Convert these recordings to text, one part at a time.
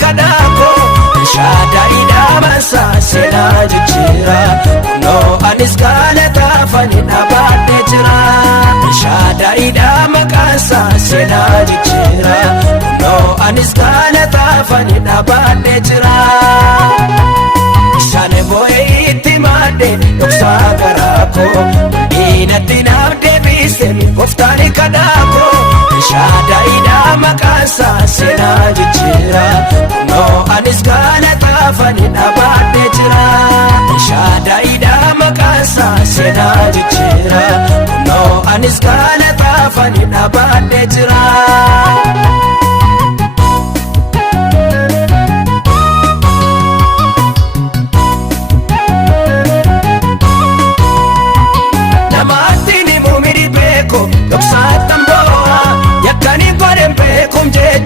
kadako Shaadaida masa sena jira no anis galata fanina baade jira Shaadaida makasa sena jira no anis galata fanina baade jira Shane boy itimade doksa garako inatti nabde bisemi koftani kadako Shaadaida makasa sena jira no anis galata fanina baade jira Shaadaida makasa sena jira no anis galata fanina baade jira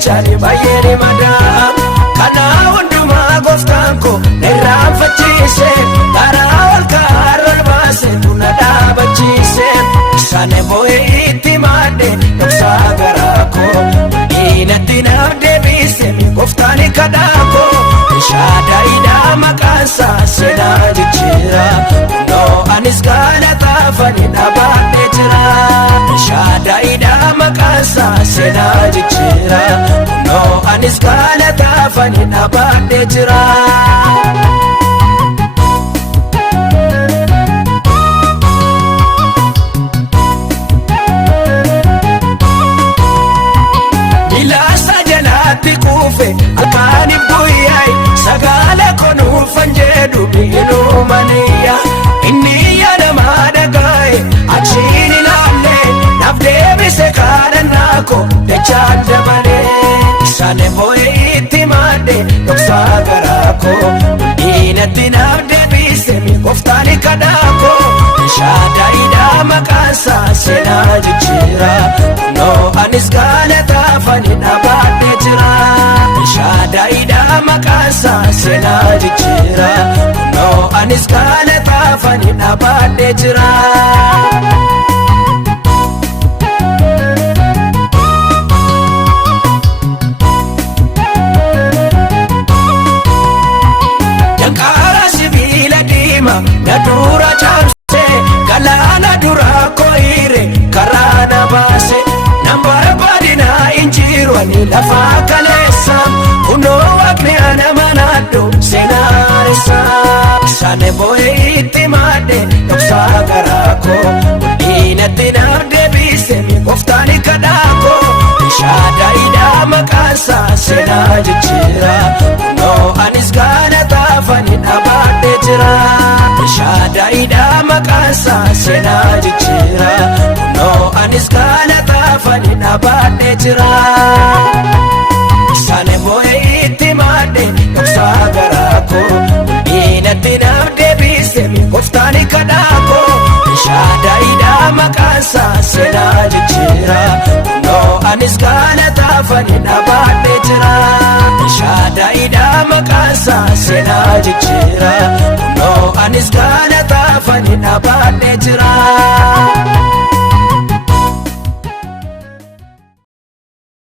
Chani bayeri madam kana unduma goftanko nerafachise tarawal karabase tunadabachise sane boy itimade doksagarako inatinabde bisemi goftani kadako Shaadaida makasa sena jira no anis galata fanina baade jira Shaadaida makasa sena jira no anis galata fanina baade jira Ilasa jalati kufe alkani buyai sagala konu fanjedu bilu maniya inni yana gai achini lalle nafde bise karanako de chanda bale sane boy itimade doksagarako inatti nafde bise mi koftani kadako Shaadaida makasa sena jira no anis galata fanina baade jira Shaadaida makasa sena jira no anis galata fanina baade jira Yankara sibila dima nadura chamse galana dura koire karana base nambara badina injirwani lafa kalesa uno wakne ana manado senaresa sane boy itimade doksagarako inatinabde bisemi koftani kadako Shaadaida makasa sena jira no anis galata fanina baade jira Shaadaida makasa sena jira no anis galata fanina baade jira Sane boy itimade doksagarako inatinabde bisemi koftani kadako Shaadaida makasa sena jira no anis galata fanina baade jira Shaadaida makasa sena jira no anis galata fanina